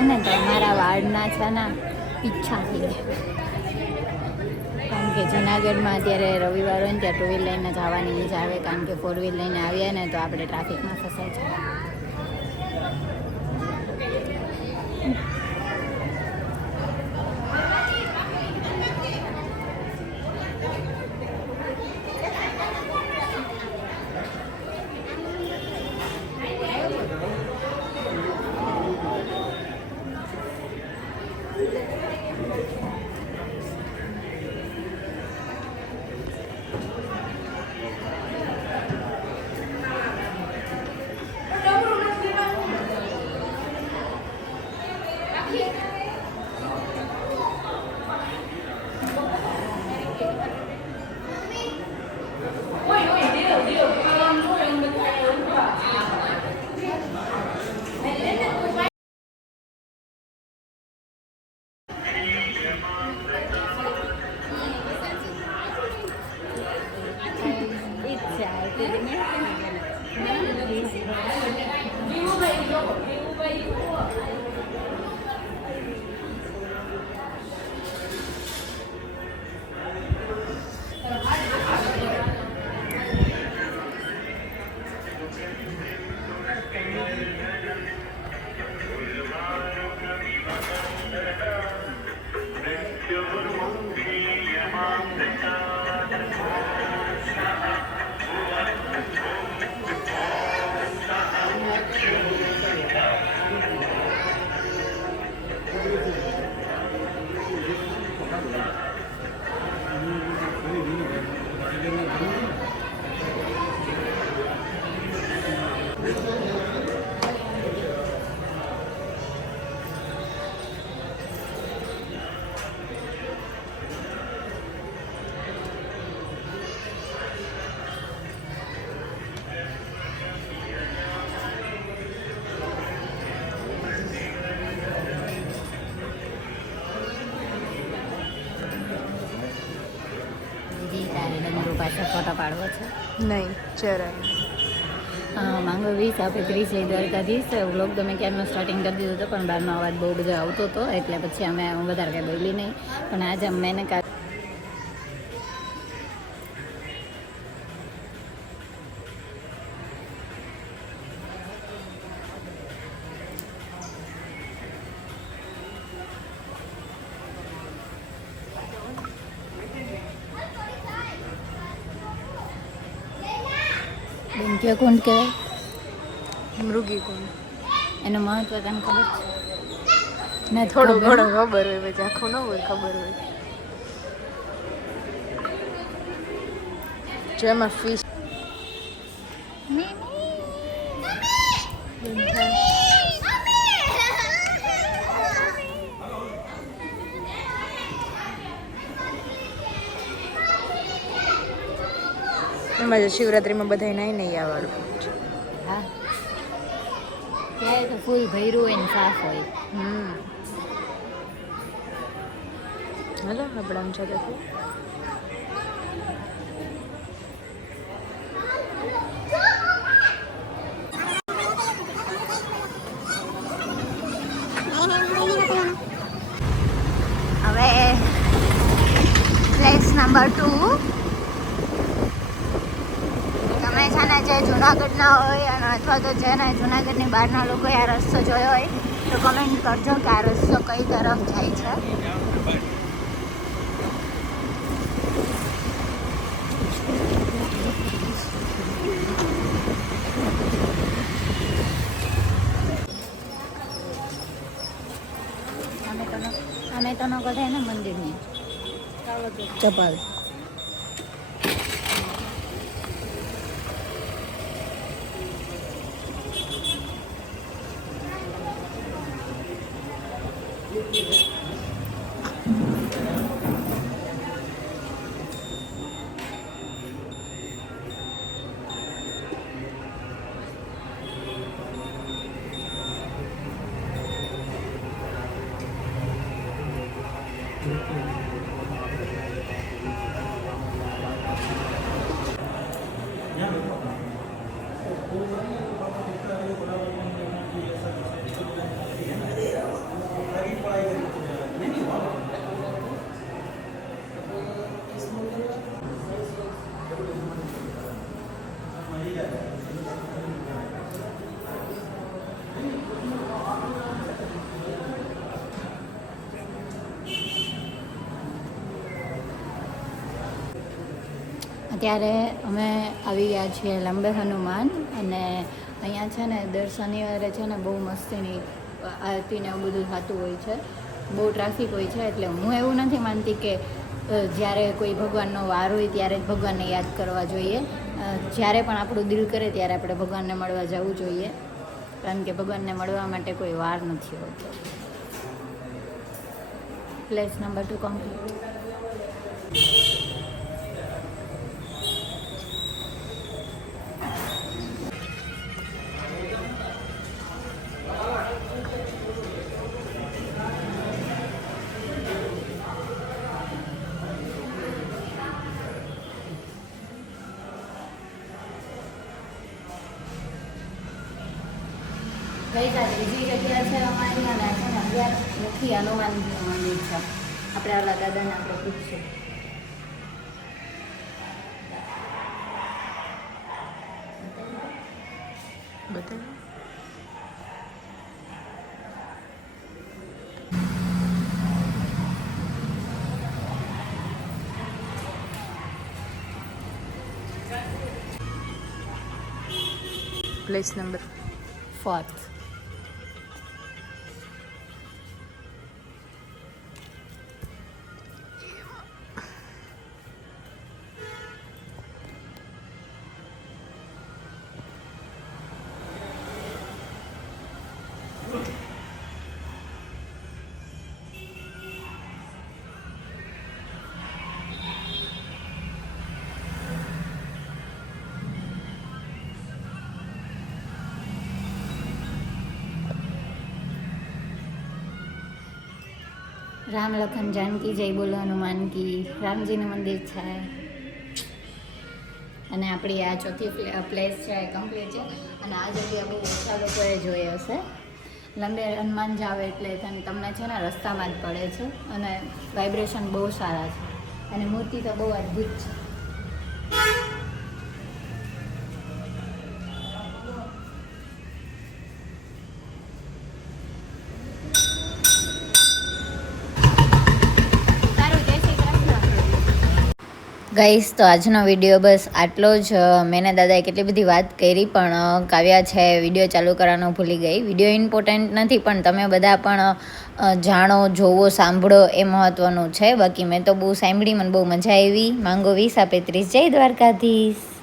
આવે ને તો અમારા વાળના છે ને પીછા થઈ ગયા. કારણ કે જુનાગઢમાં અત્યારે રવિવાર હોય ને ત્યાં 2 વ્હીલ લઈને જવાની મજા આવે. કારણ કે 4 વ્હીલ લઈને આવ્યા ને તો આપણે ટ્રાફિકમાં ફસાઈ જાય. ફોટો પાડવો છે નહીં જરાય માંગો 20 આપે 30 દ્વારકાધીશ. વ્લોગ તમે ક્યારનો સ્ટાર્ટિંગ કરી દીધો હતો પણ બહારનો અવાજ બહુ બધો આવતો હતો એટલે પછી અમે વધારે કંઈ બોલી નહીં. પણ આજે મેં બેનકીઓ કુંડ કહેવાય, મૃગી કુંડ. એનું મહત્વ તને ખબર છે? થોડું ઘણું ખબર હોય, પછી આખું ન હોય ખબર હોય. જેમાં ફિશ એમાં શિવરાત્રીમાં બધા નાઈ નહીં આવવાનું. હા, ત્યારે તો ફૂલ ભર્યું હોય ને સાફ હોય. હલો આપણે આમ છે તો હવે પ્લેસ નંબર 2. તમે છે ને જે જુનાગઢના હોય અને અથવા તો જેને જુનાગઢની બહારના લોકોએ આ રસ્તો જોયો હોય તો કમેન્ટ કરજો કે આ રસ્તો કઈ તરફ જાય છે. અમે તો ન કઢાય ને મંદિરની ચપ્પલ. અત્યારે અમે આવી ગયા છીએ લંબે હનુમાન અને અહીંયા છે ને દર શનિવારે છે ને બહુ મસ્તીની આરતીને એવું બધું થતું હોય છે, બહુ ટ્રાફિક હોય છે. એટલે હું એવું નથી માનતી કે જ્યારે કોઈ ભગવાનનો વાર હોય ત્યારે જ ભગવાનને યાદ કરવા જોઈએ. જ્યારે પણ આપણું દિલ કરે ત્યારે આપણે ભગવાનને મળવા જવું જોઈએ, કારણ કે ભગવાનને મળવા માટે કોઈ વાર નથી હોતો. Place number 2 complete. ગઈ આ ત્રીજી જગ્યા છે અમારી, અને છે ને 11 મુખી હનુમાનજીનું મંદિર છે. આપણે ઓલા દાદાને આપણે પૂછીએ. બતાવો. Place number 4th. Ram Lakhan Janaki જય બોલો હનુમાન કી. રામજીનું મંદિર છે અને આપણી આ ચોથી પ્લેસ છે એ કમ્પ્લીટ છે. અને આ જગ્યા બહુ ઓછા લોકોએ જોઈ હશે. લંબે હનુમાન જાવ એટલે તમને છે ને રસ્તામાં જ પડે છે અને વાઇબ્રેશન બહુ સારા છે અને મૂર્તિ તો બહુ અદ્ભુત છે. ગાઈસ, તો આજનો વિડીયો બસ આટલો જ. મેને દાદાએ કેટલી બધી વાત કરી, પણ કાવ્યા છે વિડીયો ચાલુ કરવાનું ભૂલી ગઈ. વિડીયો ઇમ્પોર્ટન્ટ નથી, પણ તમે બધા પણ જાણો, જોવો, સાંભળો એ મહત્ત્વનું છે. બાકી મેં તો બહુ સાંભળી, મને બહુ મજા આવી. માંગો 20 આપે 30. જય દ્વારકાધીશ.